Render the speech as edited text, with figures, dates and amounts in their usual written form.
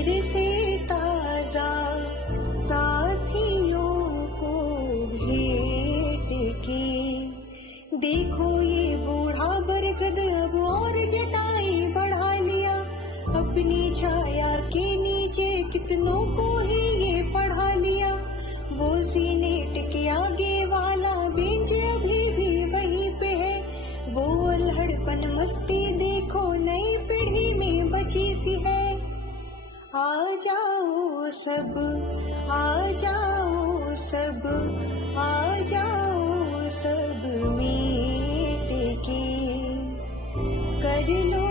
फिर से ताजा साथियों को भेंट की। देखो ये बूढ़ा बरगद अब और जटाई बढ़ा लिया, अपनी छाया के नीचे कितनों को ही ये पढ़ा लिया। वो सीनेट के आगे वाला बेंच अभी भी वहीं पे है, वो अल्हड़पन मस्ती देखो नई पीढ़ी में बची सी है। आ जाओ सब, आ जाओ सब, आ जाओ सब मीट के कर लो